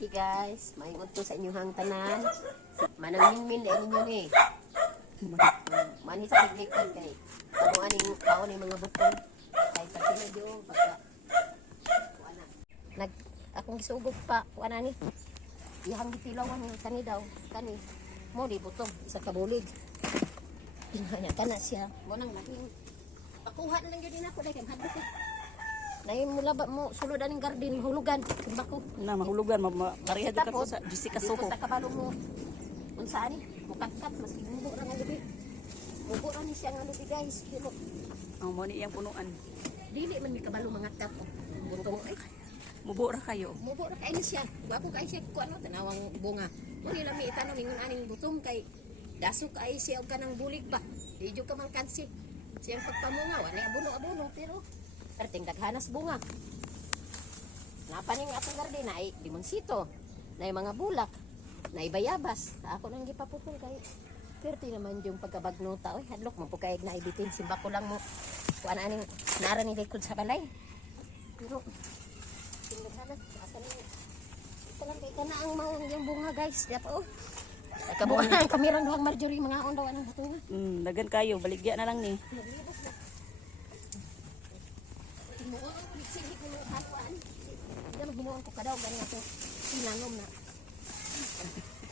Okay guys, maingod to sa inyong tanan. Manangmin din ninyo ni. Mani sa paglikod kay ano aning kaon ni mga butong kay patilyo baka kuana. Nag akong gisugod pa kuana ni. Ihang gitilawan ni kani daw kani mo di butong isa ka bulig. Tinganya kana siya mo nang laking pakuha na lang gyud din ako dai kay hadlok eh. Nay mula ba mo sulod aning garden mahulugan bako na mahulugan mariha ka ko sa Jessica Soho. Di ko kabalo mo unsa ani mukatkat mas mubo ra nga gabi. Mubo ra ni siya nga lubi guys pero Ang mo ni iyang punuan. dili man mi kabalo mga kat buntong ay Mubo ra kayo. mubo ra kay ni siya wapo kay siya ko ano tanawang bunga mo nila mi itanong ingon aning butong kay dasok kay siya og kanang bulig ba diyo ka man kansi siyang pagpamunga wala abuno pero perting daghanas bunga. Napaning atong garden na ay limonsito, na mga bulak, na bayabas. Ako nang gipaputol kay perti naman yung pagkabagnuta. Oy, hadlok mo po kay na ibitin simba ko lang mo. Kuan aning nara ni likod sa balay. Pero tingnan asa ni ito lang kay kana ang maong yung bunga guys. Diba oh. Kabuan ang kamerang duhang Marjorie mga on daw anang butunga. Dagan kayo, baligya na lang ni. Hinuon ko kadaw ganyan ako sinangom na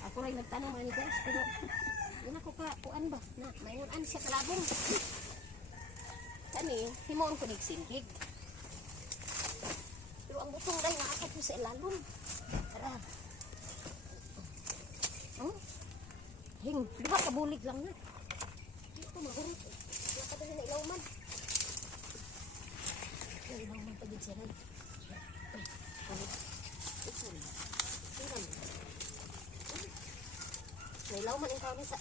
ako rin nagtanong ani guys pero yun ako ka kuan ba na mayroon siya kalabong kani himuon ko nagsindig pero ang butong dahil nakakap po sa ilalong tara hing diba kabulig lang na dito magurot wala ka dali na ilawman pagid siya rin Nailaw man yung kawin sa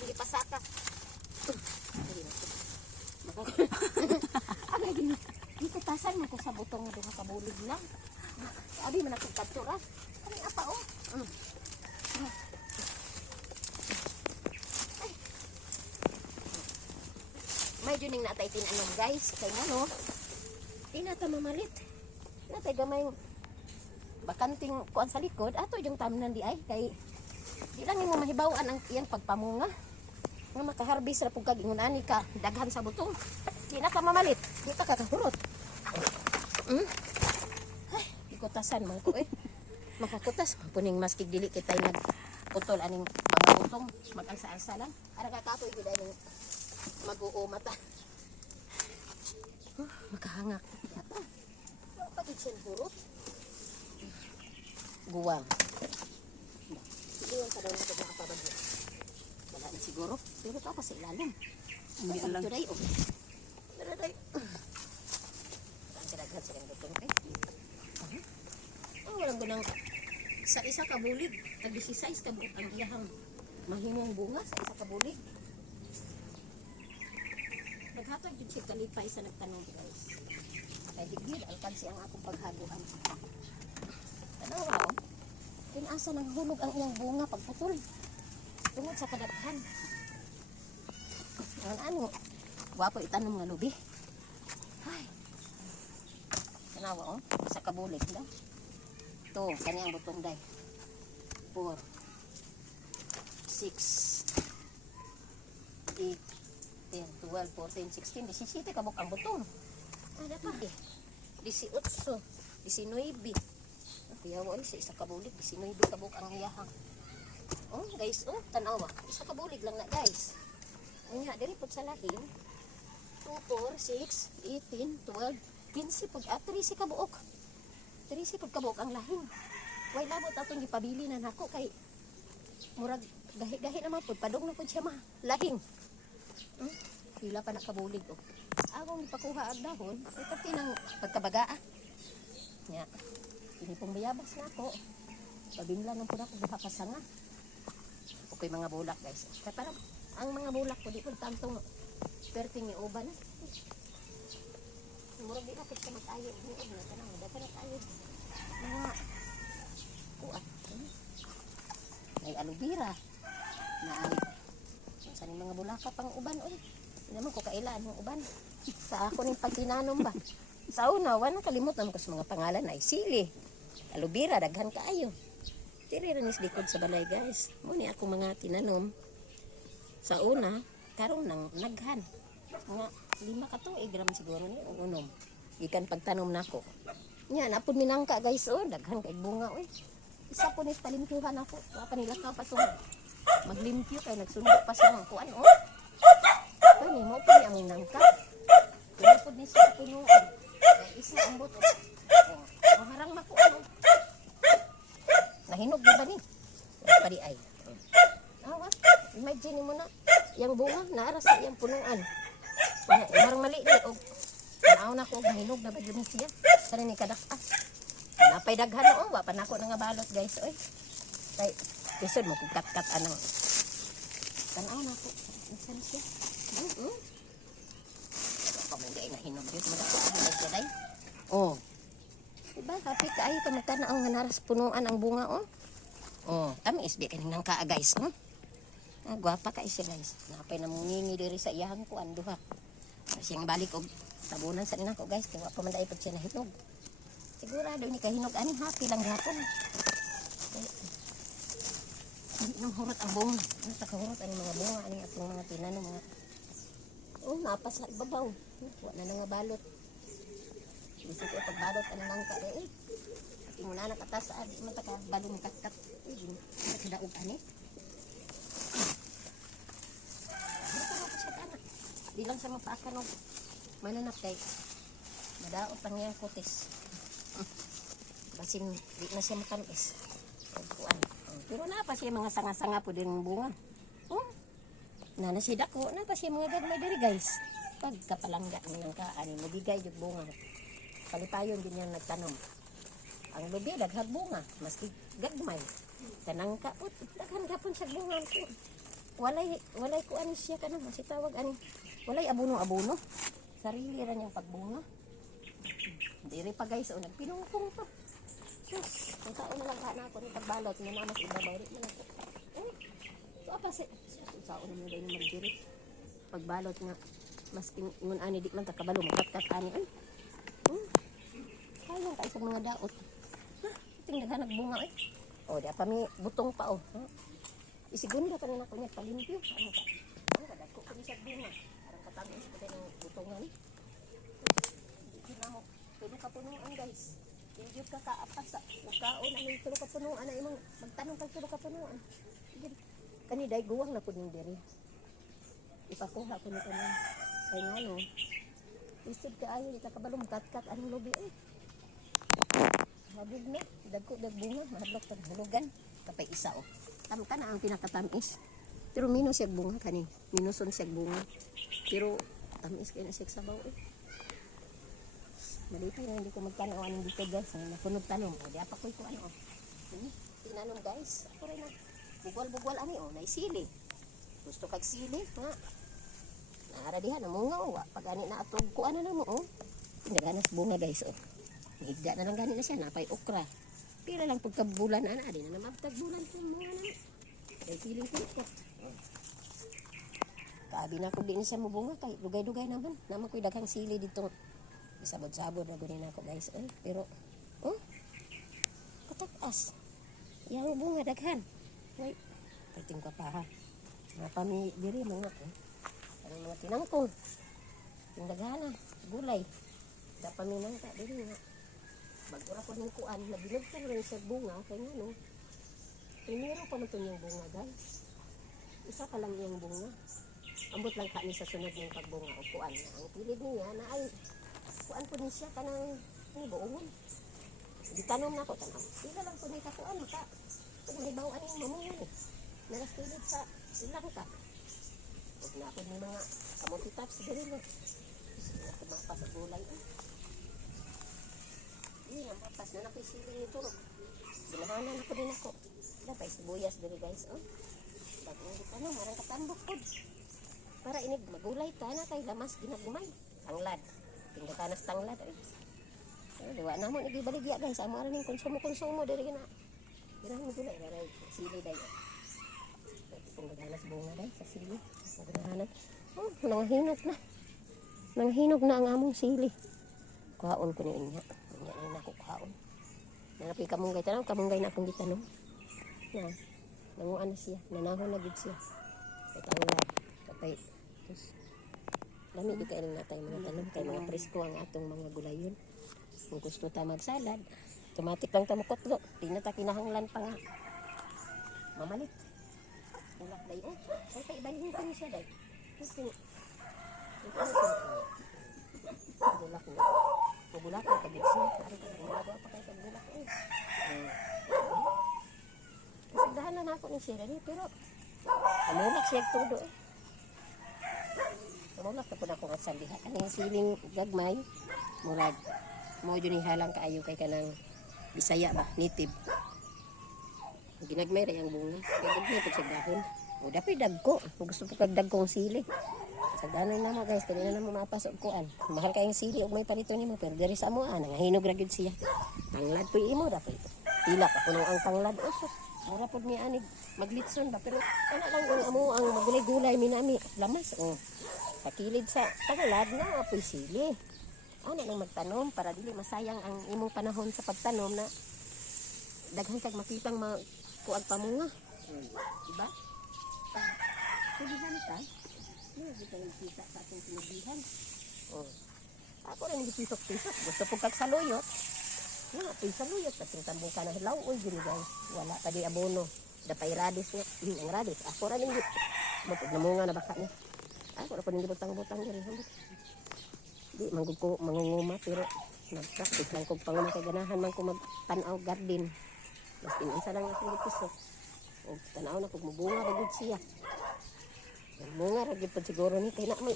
hindi pasaka. Agay gini. Dito tasan mo ko sa butong duha ka bulig lang. Abi man ako kaptura. Kani apa oh? Ay. May juning natay tinanom guys, kay ano? Inata mamalit. Natay gamay bakanting kuan sa likod ato yung tamnan di ay kay di lang mo mahibawan ang iyang pagpamunga nga makaharbis ra pug kag ingon ani ka daghan sa butong di na ka mamalit di ta kakahurot ay ikutasan man ko makakutas puning maskig dili kitay nagputol aning mga butong mag-alsa-alsa lang ara ka katoy gid aning mag-uo mata makahangak yata pagid siya hurot guwang. Guwang sa daw nito nakapabagyo. Wala na siguro. Pero ito ako sa ilalim. Hindi lang. Ito dayo. Pero dayo. Ang karaghan silang butong eh. Walang gunang sa isa kabulig. Tag-16 kabulig ang iyahang mahimong bunga sa isa kabulig. Naghatag yun siya kalipay sa nagtanong guys. Kaya digid alkansi ang akong paghaguan. Ano wow? Pinasa ng hulog ang iyang bunga pagputol. Tungod sa kadaghan. Ano? Wapo itanong nga lubi. Ay. Kanawa oh. Sa kabulig daw. Ito, kanyang butong day. 4 6 8 10 12 14 16 17 kabuk ang butong. Ano pa? 18 19 Kaya wala sa isa kabulig, sinoy kabuk ang iyahang. Oh guys, oh tanawa, isa kabulig lang na guys. Unya diri pud sa lahing 2 4 6 18 12 15 pag 13 kabuok. 13 pag kabuok ang lahing. Way labot atong gipabili na nako kay murag gahi-gahi naman pud padung na pud siya lahing. Pila pa nakabulig oh. Akong gipakuha ang dahon, ay pati nang pagkabagaa. Nya. Ini pong bayabas na ako. Pabimla ng po na ako buha kasanga. Okay mga bulak guys. Kaya parang ang mga bulak ko di po tantong perting iuban. Murag di na po sa matayo. Dagan na tayo. Mga kuat. May aloe vera. Na ay sa mga bulaka pang uban. Hindi naman ko kailan ng uban. Sa ako ning pagtinanom ba. Sa una, wala kalimot naman ko sa mga pangalan ay sili. Alubira, daghan kaayo. Diri rin is likod sa balay guys. Muna ako mga tinanom. Sa una, karon nang naghan. Mga 5 ka tuig gram siguro ni unom. Gikan pagtanom nako. Nya napud minangka guys oh, daghan kay bunga oy. Isa po nis palimpyuhan ako. Wa pa nila ka patung. Maglimpyo kay nagsundo pa siya ng kuan oh. Kani mo pa ang minangka. Pinapod ni sa punuan. Kay isa ang buto. Oh, maharang mako ano. Nahinog ba ni? Pari ay. Awas. Imagine mo na yang bunga naara sa iyang punuan. Marang mali ni og naaw na ko og hinog na ba yun siya. Kani ni kadak-as. Napay daghan o wa pa nako nga balot guys oy. Kay isod mo kung kat-kat anang. Tanaw na ko. Isan siya. Pamangay na hinog yun mo na ko day. Oh. Diba happy kaayo ka magtanaw nga naras punuan ang bunga oh. Oh, tamis di kaninang ka guys no. Ah, gwapa ka siya guys. Napay na munini diri sa iyang kuan duha. Siyang balik og tabunan sa nako guys kay wa pa man dai pag siya nahinog. Sigurado ni kahinog ani happy lang gapon. Hindi nang hurot ang bunga. Ano sa kahurot ang mga bunga ani atong mga tinanom nga. Oh, napas sa ibabaw. Wa na nga balot. Bisig ko pagbalot ano nang ka eh. Ati mo na nakatas ad man ta ka balong kat-kat. Eh, kadaog ani. Di lang sa mapakan o mananap kay madaot ang iyang kutis. Basin di na siya matamis. Pero na pa siya mga sanga-sanga po din ng bunga. Na siya dako, na pa siya mga gagmay diri guys. Pagkapalangga ng kaani, mabigay yung bunga. Palipayon din yung nagtanom. Ang lubi, daghag bunga. Maski gagmay. Kanang kapot, daghan gapon sa bunga. Walay ko ani siya kanang si tawag ani. Walay abuno-abuno. Sarili ran yung pagbunga. Diri pa guys, o nagpinungkong pa. Sus, kung saan na lang ka na ako ni pagbalot, nga na mas ibabaw rin mo na ko. So apa si, kung saan na mo dahil naman diri. Pagbalot nga, mas ingon ani di man kakabalo, magkat ani. Ay, kaya kayo sa mga daot. Ha, iting naghanag bunga eh. O, di pa may butong pa o. Isigunda ka na ako niya palimpyo. Ano ka? Ano ka, dagko ko niya bunga. Tamis ko din ang butongan. Hindi na mo. Pwede ka punuan guys. Hindi ka kaapas sa ukaon. Ano yung tulog ka punuan? Ano yung magtanong kang tulog ka punuan? Kani day guwang na po ng diri. Ipakuha ko na kanin. Kaya nga no. Isip ka ayaw. Di ka kabalong kat-kat. Anong lobi eh. Habog na. Dagbunga. Mahadlok ka hulugan. Kapay isa o. Tam ka na ang pinakatamis. Pero minus siya bunga kani. Minuson siya bunga. Pero tamis kayo na siya sabaw eh. Malipay na hindi ko magtanawan dito guys. Napunog tanom. O di apa ko ano o. Tinanom guys. Ako rin na. Bugwal-bugwal ani o. Naisili. Gusto kag sili nga. Naaradihan na mga o. Pag ani na atog ko ano na mo o. Naganas bunga guys o. Higda na lang gani na siya. Napay okra. Pila lang pagkabulan ana. Adi na naman pagkabulan ko mga na. Kaya siling ko. Kaabi na ko din siya mubunga kay dugay-dugay naman. Naman ko'y daghang sili dito. Sabod-sabod na gunin ako guys. Oy, pero katakas. Yang bunga daghan. Ay, pating ka pa ha. Mga pami diri mga ko. Ano mga tinangkong. Yung daghana, gulay. Da paminang ka diri nga. Bagura ko ning kuan, nabilog ko rin sa bunga kay ngano. Primero pa man yung bunga guys. Isa pa lang yung bunga. Ambot lang kami sa sunod ng pagbunga o kuan na. Ang pilid niya na ay kuan po niya siya kanang buongon. Di tanom na ko tanaw. Pila lang po niya kakuan maka. Kung libaw aning mamungan eh. Naras pilid sa silang ka. Huwag na ako ng mga kamuti taps diri no. Ako mapas sa gulay eh. Hindi ang papas na napisiling nito. Ginahanan ako din ako. Dapat sibuyas diri guys oh. Bagong di tanom marang katambok po. Para inig magulay ta na kay lamas ginagumay. Tanglad. Tingga kanas tanglad ay. Diwa na mo nagibaligya guys. Amo ra ning konsumo diri na. Dirang mo gulay ra sili day. Kung ganas bunga day sa sili. Ganahanan. Oh, nanghinog na. Nanghinog na ang among sili. Kuhaon ko ni inya. Inya na ko kuhaon. Narapi kamunggay tanong, kamunggay na akong gitanong. Na, nanguan na siya, nanahon na gid siya. At ang patay. Tapos, dami di kayo natay mga tanong, kay mga presko ang atong mga gulayon. Kung gusto ta magsalad, automatic lang ta mukotlo. Di na ta kinahanglan pa nga. Mamalit. Bulak day. Oh, ay kay ibalhin ko ni siya day. Bulak na. Bulak na kagid siya. Bulak pa kay bulak eh. Kasigdahan na ako ni siya rin, pero kamulak siya todo eh. Kamulak na po na akong atsandihan. Ang siling gagmay, murag. Mo yun halang kaayo kay kanang Bisaya ba, native. Ginagmay rin ang bunga. Kaya gagmay po sa dahon. O dapat dagko. Kung gusto po kag dagkong sili. Sa danon na mo guys, kanina na mo mapasok kuan. Mahal kayong sili ug may palito nimo pero diri sa amo nangahinog ra gyud siya. Tanglad po imo dapat. Pila pa kuno ang tanglad usos. Mura pod mi anig maglitson ba pero ana lang ang amo ang magulay-gulay minami lamas. Sa kilid sa tanglad na apoy sili. Ana lang magtanom para dili masayang ang imong panahon sa pagtanom na daghan kag makitang kuag pamunga. Diba? Kulihan ta. Hindi tayo makita sa ating sinabihan. Ako rin gipisok-pisok. Gusto po kag saluyot. Apoy saluyot. Pating tambong ka na hilaw. Uy, gini guys. Wala pa di abono. Dapay radis niya. Ang radis. Ako rin hindi. Mapag namunga na baka niya. Ako rin po hindi butang-butang diri. Di, manggug ko mangunguma. Pero nag-practice lang kong panguma kay ganahan man ko magtanaw garden. Mas tinansa lang ako gipisok. O tanaw na kung mabunga bagod siya. Bunga ra gyud siguro ni kay na mo.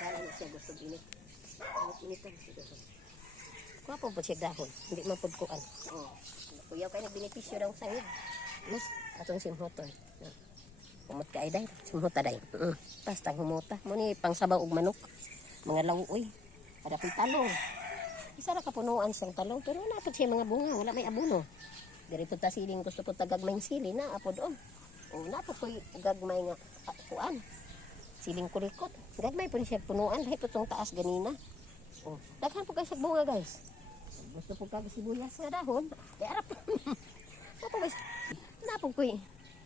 Dala na siya gusto init. Init ang siguro. Kuha po siya dahon, hindi mapudkuan. Kuyaw kay nagbenepisyo daw sa id. Mas atong simhoton. Kumot ka ay day, simhota day. Basta humuta mo ni pangsabaw og manok. Mga lawoy. Ada pay talong. Isa ra kapunuan siyang talong pero wala pa siya mga bunga, wala may abono. Dirito ta siling gusto ko tagagmayng sili na apod napo ko'y gagmay nga kuan. Siling kulikot. Gagmay po siya punuan. Dahil po itong taas ganina. Daghan po kayo sa bunga guys. Gusto po kag sibuyas nga dahon. Kaya arap. Napo guys. Napo ko'y.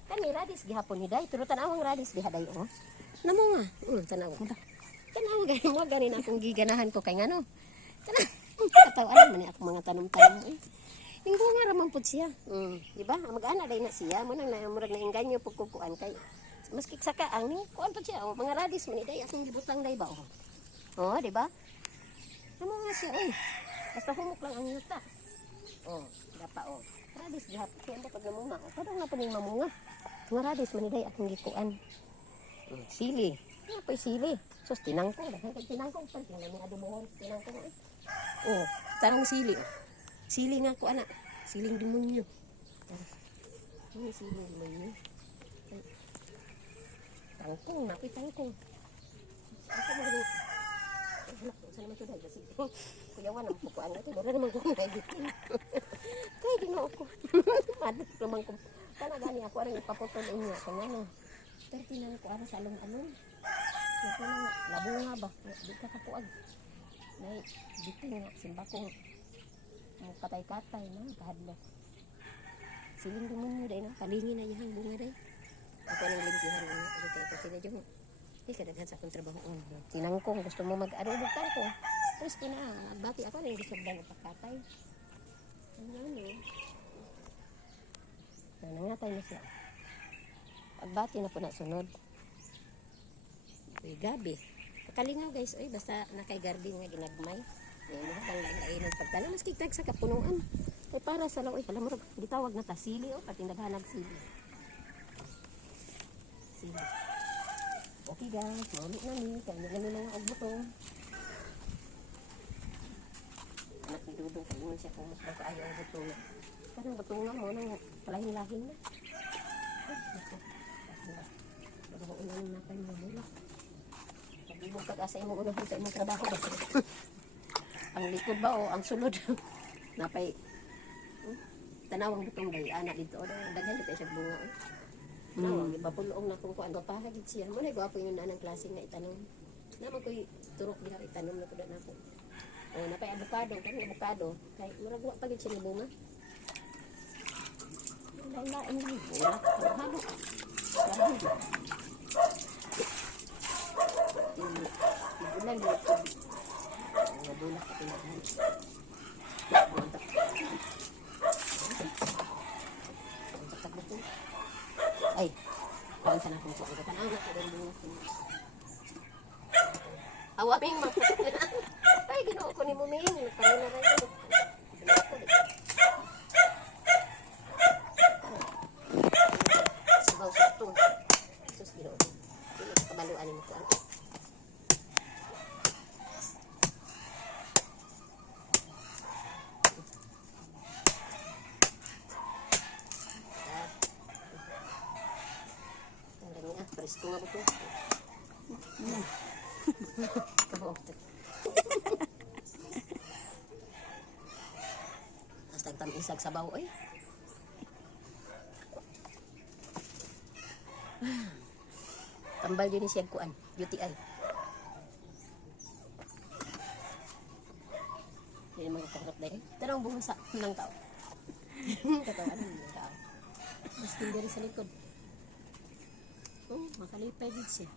Kani radis gihapon ni day. Pero tanawang radis gihaday o. Namo nga. Tanaw. Tanaw ganyan mo. Ganin akong giganahan ko kay ngano. Tanaw. Katawan man ako mga tanom-tanom eh. Linggo nga raman po siya. Diba? Mag-ana day na siya. Munang murag na inganyo po kukuan kay. Maski sa kaang ni kuan po siya. Mga radis man day akong gibutang day ba diba? Amo nga siya basta humok lang ang yuta. Dapa radis gihapon siya pag namunga. Kadang na po ning mamunga. Mga radis man day akong gikuan. Sili. Apa sili? Sus tinangkong. Tinangkong pa siya na adobohon tinangkong tarong sili. Siling ako anak, siling demonyo. Ini siling demonyo. Tangkong, nakoy tangkong. Ako mo rin. Saan naman ito dahil? Kasi kuyawan ang pukuan natin. Dora naman ko naigitin. Kaya di na ako. Madik naman ko. Panagani ako rin ipaputol niya. Kanya na. Pero tinan ko ara sa along-along. Ito na labunga ba? Di ka kapuag. Nay, bitin nga. Simba kong katay-katay na kahadlok. Siling demonyo day na palingin na yang bunga day. Ako nang linggihan niya ito tinadyo mo. Di kadaghan sa akong trabaho. Tinangkong gusto mo mag-adobo tangkong. Tapos bati ako rin gusto ba magpakatay. Nanangatay na siya. Pagbati na po na sunod. Gabi. Kalingaw guys, basta nakay garden nga ginagmay. Mga pang ng pagtala mas kikag sa kapunuan ay para sa law alam mo gitawag na ta sili pati naghanag sili. Okay guys, maulit na ni kaya na lang ang butong anak ni Dudong kayo siya kung mas baka ayaw ang butong karang butongan mo nang palahin-lahin na bago ulan na kayo mula sabi mo pag-asa mo ulan sa imong trabaho ba ang likod ba ang sulod napay tanawang butong day anak dito daghan dito sa bunga ibapulong na kung kuan gapahagid siya mo na gwapo yung nanang klase nga itanong naman ko'y turok diha itanom na kuda nako O, napay avocado. Kani avocado. Kay, murag wa pagid siya ni bunga. Lain-lain lang. Wala. Halo. Lahat. Ibulan mo. Mga bulak ka tinahan. Ay, kawin sana kung kuha. Tanaw na ka rin bunga. Awaming maputin. Ay, ginoo ko ni Muming. Nagkaroon na rin. Sabaw sa ito. Sus, ginoo. Hindi ka kabaluan mo ko. Presko nga po ito. Basta tamisag sa bawo eh. Tambal din siya kuan, UTI. Hindi naman kakarap na eh. Pero ang buhang sa ng tao. Katawan ng tao. Mas pindari sa likod. Oh, makalipay din siya.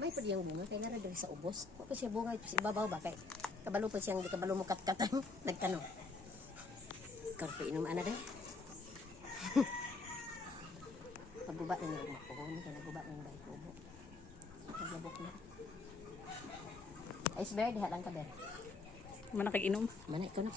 May pa diyang bunga, kaya nga sa ubos. Ako siya bunga, ibabaw ba? Kaya kabalo pa siyang, di kabalo mo katkatan. Nagtanong. Karpe inom ana day. Pagguba na niya umak ko. Kaya nagguba na yung bahay ko. Naglabok na. Iceberg, diha lang ka, Ber. Mana kag inom? Manay ko na.